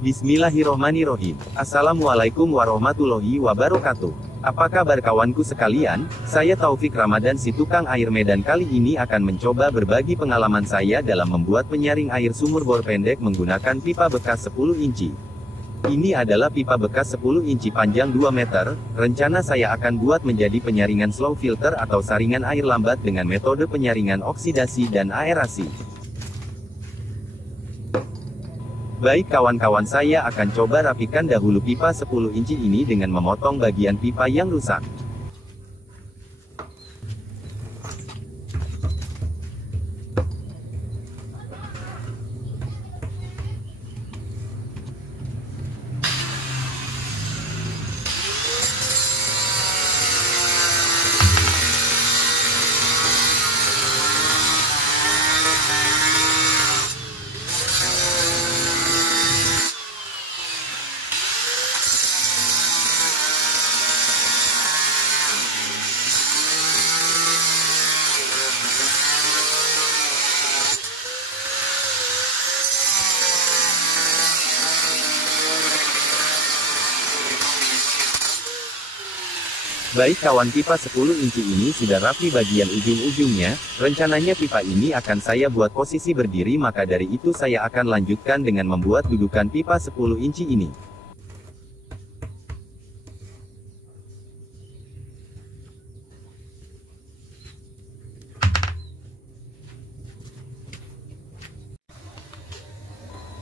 Bismillahirrohmanirrohim. Assalamualaikum warahmatullahi wabarakatuh. Apa kabar kawanku sekalian? Saya Taufik Ramadan si tukang air Medan kali ini akan mencoba berbagi pengalaman saya dalam membuat penyaring air sumur bor pendek menggunakan pipa bekas 10 inci. Ini adalah pipa bekas 10 inci panjang 2 meter, rencana saya akan buat menjadi penyaringan slow filter atau saringan air lambat dengan metode penyaringan oksidasi dan aerasi. Baik kawan-kawan, saya akan coba rapikan dahulu pipa 10 inci ini dengan memotong bagian pipa yang rusak. Baik kawan, pipa 10 inci ini sudah rapi bagian ujung-ujungnya, rencananya pipa ini akan saya buat posisi berdiri, maka dari itu saya akan lanjutkan dengan membuat dudukan pipa 10 inci ini.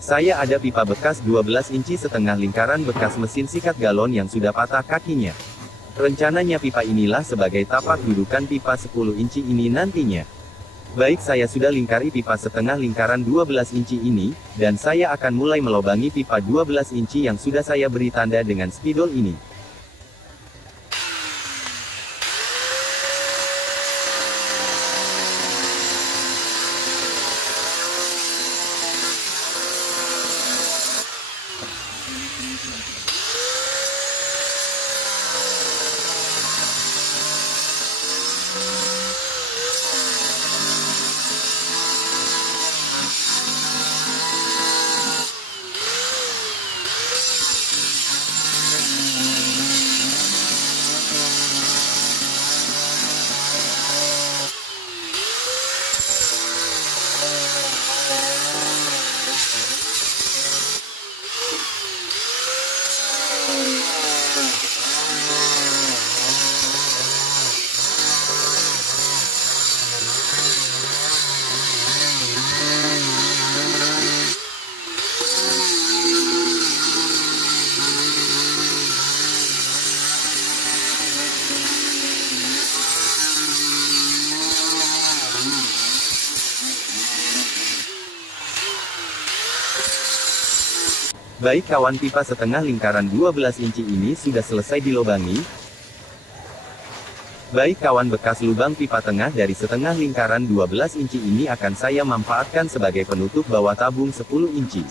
Saya ada pipa bekas 12 inci setengah lingkaran bekas mesin sikat galon yang sudah patah kakinya. Rencananya pipa inilah sebagai tapak dudukan pipa 10 inci ini nantinya. Baik, saya sudah lingkari pipa setengah lingkaran 12 inci ini, dan saya akan mulai melobangi pipa 12 inci yang sudah saya beri tanda dengan spidol ini. Baik kawan, pipa setengah lingkaran 12 inci ini sudah selesai dilobangi. Baik kawan, bekas lubang pipa tengah dari setengah lingkaran 12 inci ini akan saya manfaatkan sebagai penutup bawah tabung 10 inci.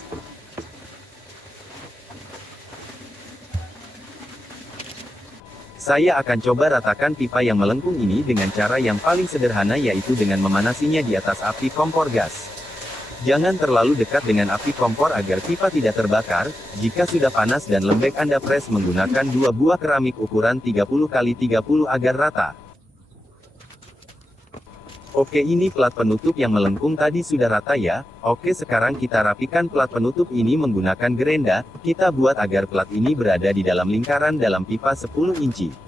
Saya akan coba ratakan pipa yang melengkung ini dengan cara yang paling sederhana, yaitu dengan memanasinya di atas api kompor gas. Jangan terlalu dekat dengan api kompor agar pipa tidak terbakar. Jika sudah panas dan lembek, Anda press menggunakan 2 buah keramik ukuran 30x30 agar rata. Oke, ini plat penutup yang melengkung tadi sudah rata ya. Oke, sekarang kita rapikan plat penutup ini menggunakan gerenda. Kita buat agar plat ini berada di dalam lingkaran dalam pipa 10 inci.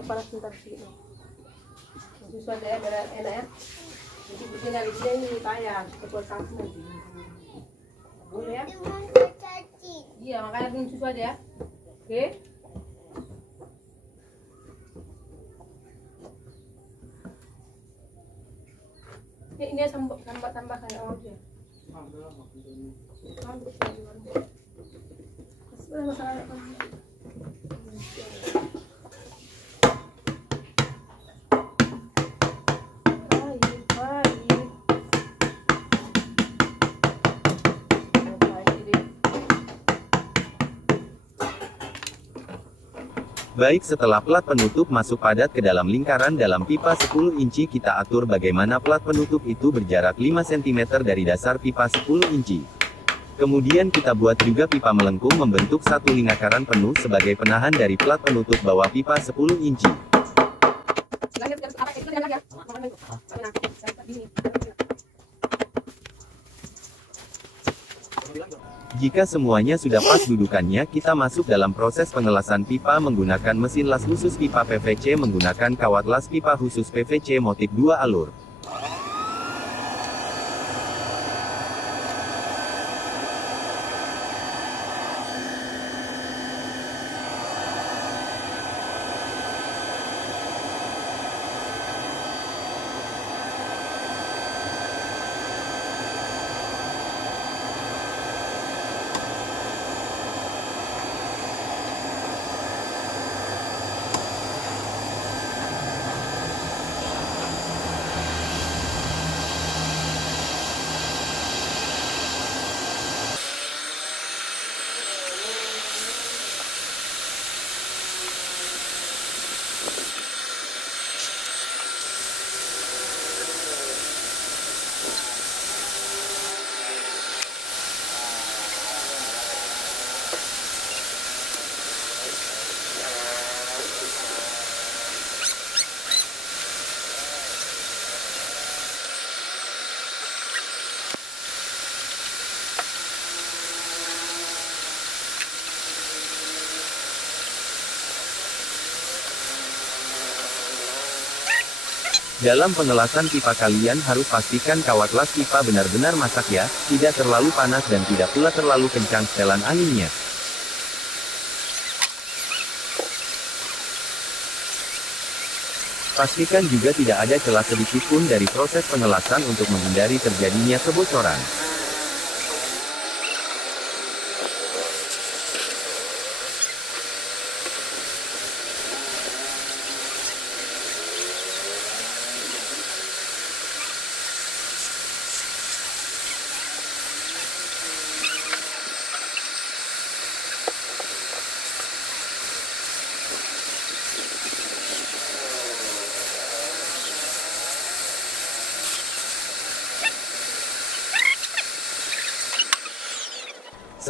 Panas bentar sih. Susu aja biar enak ya. Jadi bikin dari dia ini kayak ketua kaki nanti. Boleh ya? Iya, makanya bikin susu aja ya. Oke. Ini tambahkan aja. Masalah apa? Baik, setelah plat penutup masuk padat ke dalam lingkaran dalam pipa 10 inci, kita atur bagaimana plat penutup itu berjarak 5 cm dari dasar pipa 10 inci. Kemudian kita buat juga pipa melengkung membentuk satu lingkaran penuh sebagai penahan dari plat penutup bawah pipa 10 inci. Jika semuanya sudah pas dudukannya, kita masuk dalam proses pengelasan pipa menggunakan mesin las khusus pipa PVC menggunakan kawat las pipa khusus PVC motif 2 alur. Dalam pengelasan pipa kalian harus pastikan kawat las pipa benar-benar masak ya, tidak terlalu panas dan tidak pula terlalu kencang setelan anginnya. Pastikan juga tidak ada celah sedikit pun dari proses pengelasan untuk menghindari terjadinya kebocoran.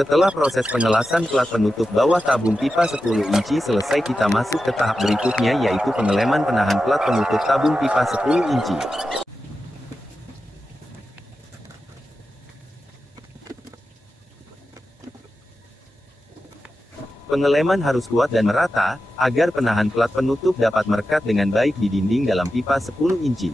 Setelah proses pengelasan plat penutup bawah tabung pipa 10 inci selesai, kita masuk ke tahap berikutnya yaitu pengeleman penahan plat penutup tabung pipa 10 inci. Pengeleman harus kuat dan merata, agar penahan plat penutup dapat merekat dengan baik di dinding dalam pipa 10 inci.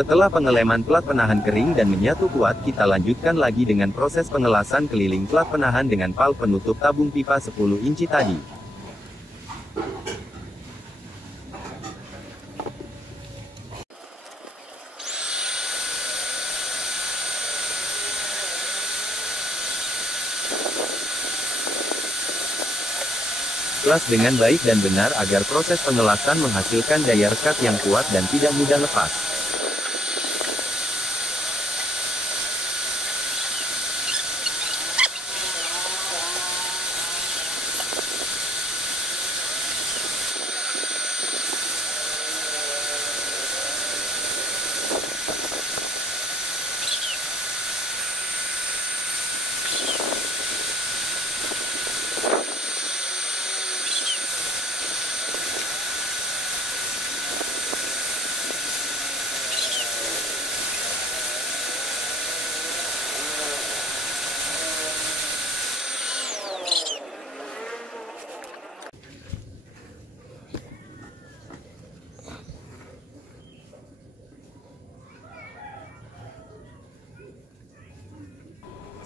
Setelah pengeleman plat penahan kering dan menyatu kuat, kita lanjutkan lagi dengan proses pengelasan keliling plat penahan dengan pal penutup tabung pipa 10 inci tadi. Kelas dengan baik dan benar agar proses pengelasan menghasilkan daya rekat yang kuat dan tidak mudah lepas.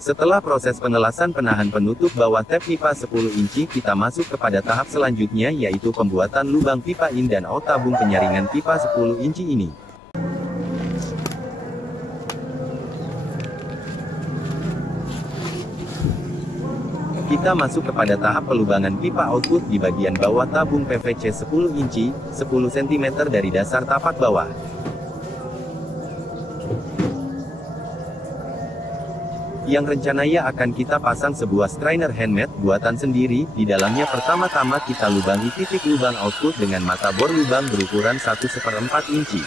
Setelah proses pengelasan penahan penutup bawah tap pipa 10 inci, kita masuk kepada tahap selanjutnya, yaitu pembuatan lubang pipa in dan out tabung penyaringan pipa 10 inci ini. Kita masuk kepada tahap pelubangan pipa output di bagian bawah tabung PVC 10 inci, 10 cm dari dasar tapak bawah. Yang rencananya akan kita pasang sebuah strainer handmade buatan sendiri. Di dalamnya pertama-tama kita lubangi titik lubang output dengan mata bor lubang berukuran 1/4 inci.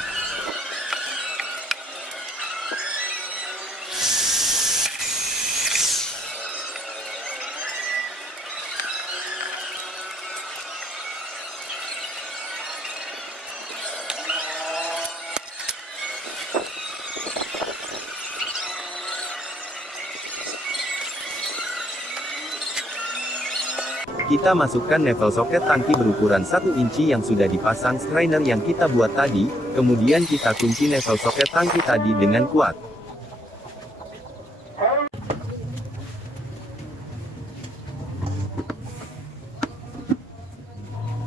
Kita masukkan level soket tangki berukuran 1 inci yang sudah dipasang strainer yang kita buat tadi, kemudian kita kunci level soket tangki tadi dengan kuat.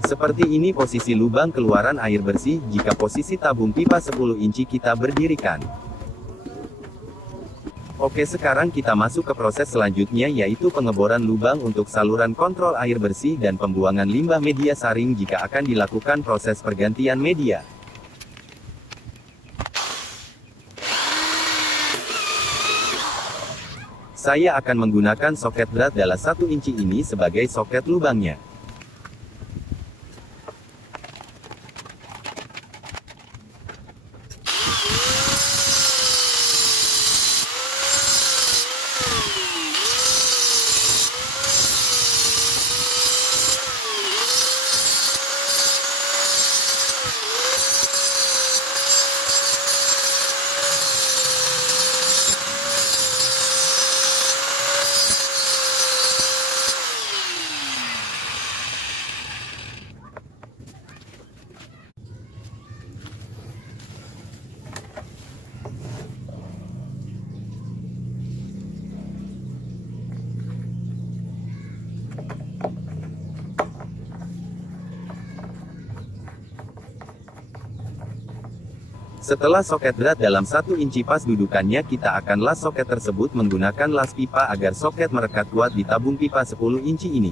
Seperti ini posisi lubang keluaran air bersih jika posisi tabung pipa 10 inci kita berdirikan. Oke, sekarang kita masuk ke proses selanjutnya, yaitu pengeboran lubang untuk saluran kontrol air bersih dan pembuangan limbah media saring jika akan dilakukan proses pergantian media. Saya akan menggunakan soket berat dalam 1 inci ini sebagai soket lubangnya. Setelah soket berat dalam 1 inci pas dudukannya, kita akan las soket tersebut menggunakan las pipa agar soket merekat kuat di tabung pipa 10 inci ini.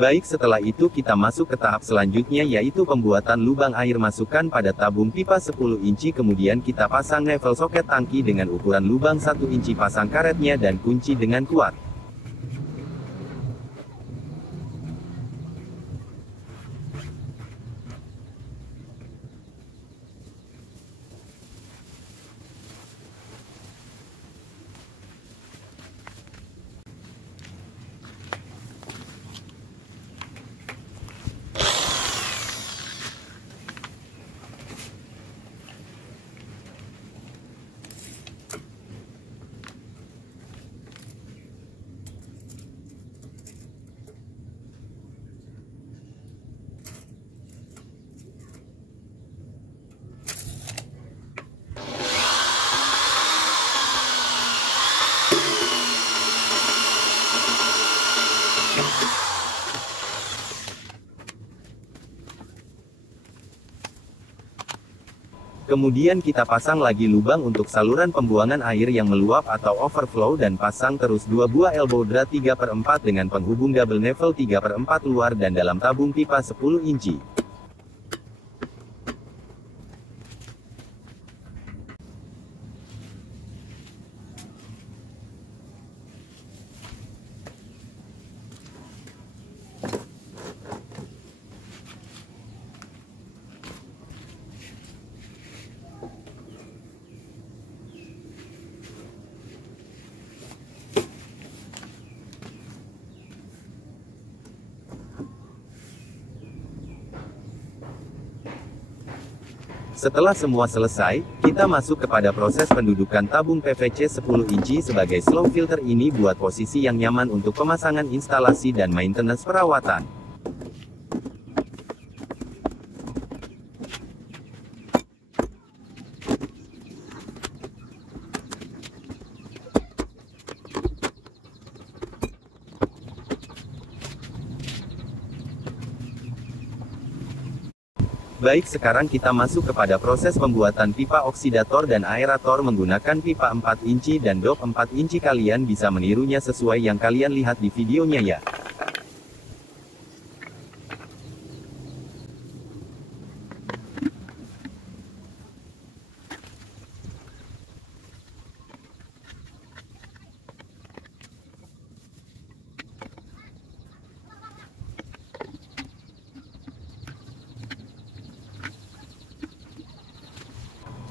Baik, setelah itu kita masuk ke tahap selanjutnya, yaitu pembuatan lubang air. Masukkan pada tabung pipa 10 inci, kemudian kita pasang level soket tangki dengan ukuran lubang 1 inci, pasang karetnya dan kunci dengan kuat. Kemudian kita pasang lagi lubang untuk saluran pembuangan air yang meluap atau overflow, dan pasang terus 2 buah elbow drat 3/4 dengan penghubung double level 3/4 luar dan dalam tabung pipa 10 inci. Setelah semua selesai, kita masuk kepada proses pendudukan tabung PVC 10 inci sebagai slow filter. Ini buat posisi yang nyaman untuk pemasangan instalasi dan maintenance perawatan. Baik, sekarang kita masuk kepada proses pembuatan pipa oksidator dan aerator menggunakan pipa 4 inci dan dop 4 inci. Kalian bisa menirunya sesuai yang kalian lihat di videonya ya.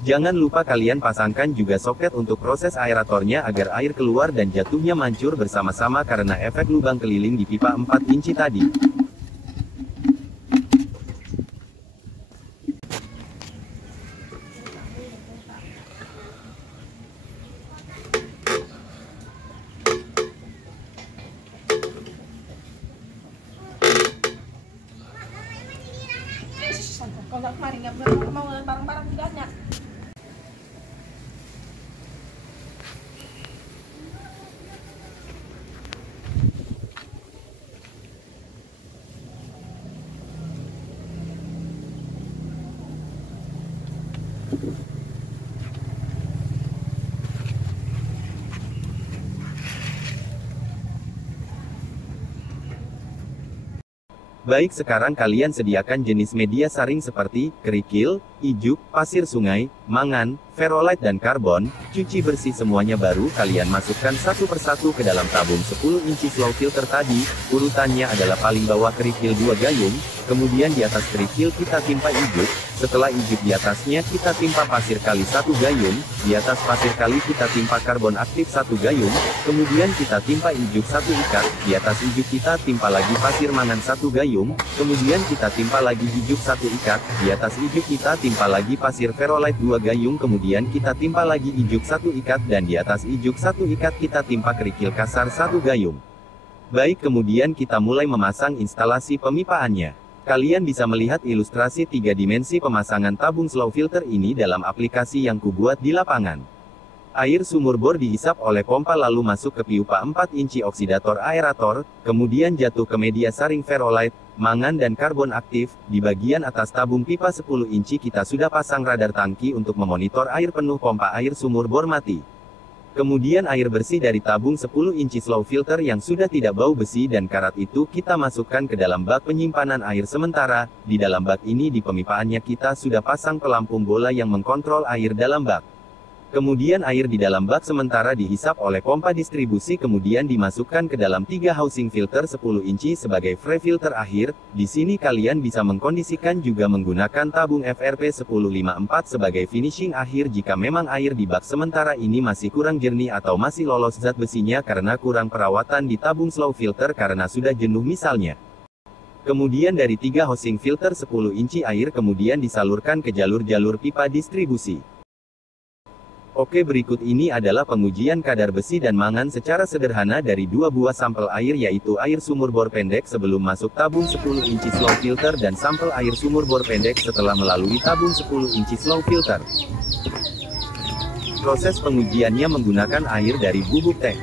Jangan lupa kalian pasangkan juga soket untuk proses aeratornya agar air keluar dan jatuhnya mancur bersama-sama karena efek lubang keliling di pipa 4 inci tadi. Kalau kemarin nggak mau barang-barang banyak. Baik, sekarang kalian sediakan jenis media saring seperti kerikil, ijuk, pasir sungai, mangan, ferrolite dan karbon. Cuci bersih semuanya baru kalian masukkan satu persatu ke dalam tabung 10 inci slow filter tadi. Urutannya adalah paling bawah kerikil 2 gayung, kemudian di atas kerikil kita timpa ijuk, setelah ijuk di atasnya kita timpa pasir kali 1 gayung, di atas pasir kali kita timpa karbon aktif 1 gayung, kemudian kita timpa ijuk 1 ikat, di atas ijuk kita timpa lagi pasir mangan 1 gayung, kemudian kita timpa lagi ijuk 1 ikat, di atas ijuk kita timpa lagi pasir ferrolite 2 gayung, kemudian kita timpa lagi ijuk 1 ikat, dan di atas ijuk 1 ikat kita timpa kerikil kasar 1 gayung. Baik, kemudian kita mulai memasang instalasi pemipaannya. Kalian bisa melihat ilustrasi 3 dimensi pemasangan tabung slow filter ini dalam aplikasi yang kubuat di lapangan. Air sumur bor diisap oleh pompa lalu masuk ke pipa 4 inci oksidator aerator, kemudian jatuh ke media saring ferrolite, mangan dan karbon aktif. Di bagian atas tabung pipa 10 inci kita sudah pasang radar tangki untuk memonitor air penuh pompa air sumur bor mati. Kemudian air bersih dari tabung 10 inci slow filter yang sudah tidak bau besi dan karat itu kita masukkan ke dalam bak penyimpanan air sementara. Di dalam bak ini di pemipaannya kita sudah pasang pelampung bola yang mengkontrol air dalam bak. Kemudian air di dalam bak sementara dihisap oleh pompa distribusi kemudian dimasukkan ke dalam 3 housing filter 10 inci sebagai free filter akhir. Di sini kalian bisa mengkondisikan juga menggunakan tabung FRP 1054 sebagai finishing akhir jika memang air di bak sementara ini masih kurang jernih atau masih lolos zat besinya karena kurang perawatan di tabung slow filter karena sudah jenuh misalnya. Kemudian dari 3 housing filter 10 inci air kemudian disalurkan ke jalur-jalur pipa distribusi. Oke, berikut ini adalah pengujian kadar besi dan mangan secara sederhana dari 2 buah sampel air yaitu air sumur bor pendek sebelum masuk tabung 10 inci slow filter dan sampel air sumur bor pendek setelah melalui tabung 10 inci slow filter. Proses pengujiannya menggunakan air dari bubuk teh.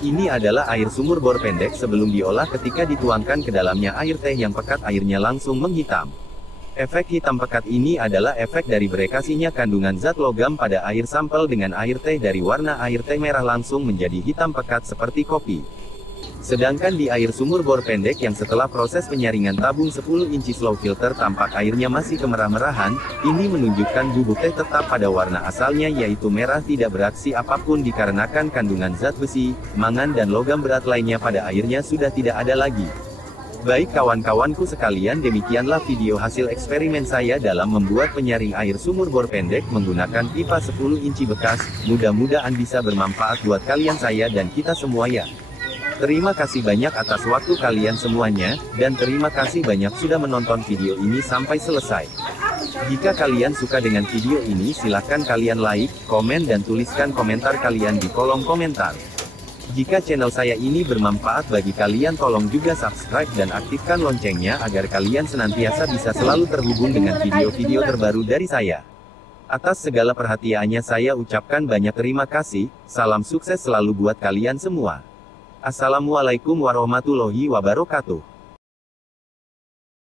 Ini adalah air sumur bor pendek sebelum diolah ketika dituangkan ke dalamnya air teh yang pekat airnya langsung menghitam. Efek hitam pekat ini adalah efek dari bereaksinya kandungan zat logam pada air sampel dengan air teh dari warna air teh merah langsung menjadi hitam pekat seperti kopi. Sedangkan di air sumur bor pendek yang setelah proses penyaringan tabung 10 inci slow filter tampak airnya masih kemerah-merahan, ini menunjukkan bubuk teh tetap pada warna asalnya yaitu merah tidak bereaksi apapun dikarenakan kandungan zat besi, mangan dan logam berat lainnya pada airnya sudah tidak ada lagi. Baik kawan-kawanku sekalian, demikianlah video hasil eksperimen saya dalam membuat penyaring air sumur bor pendek menggunakan pipa 10 inci bekas, mudah-mudahan bisa bermanfaat buat kalian saya dan kita semua ya. Terima kasih banyak atas waktu kalian semuanya, dan terima kasih banyak sudah menonton video ini sampai selesai. Jika kalian suka dengan video ini silahkan kalian like, komen dan tuliskan komentar kalian di kolom komentar. Jika channel saya ini bermanfaat bagi kalian tolong juga subscribe dan aktifkan loncengnya agar kalian senantiasa bisa selalu terhubung dengan video-video terbaru dari saya. Atas segala perhatiannya saya ucapkan banyak terima kasih, salam sukses selalu buat kalian semua. Assalamualaikum warahmatullahi wabarakatuh.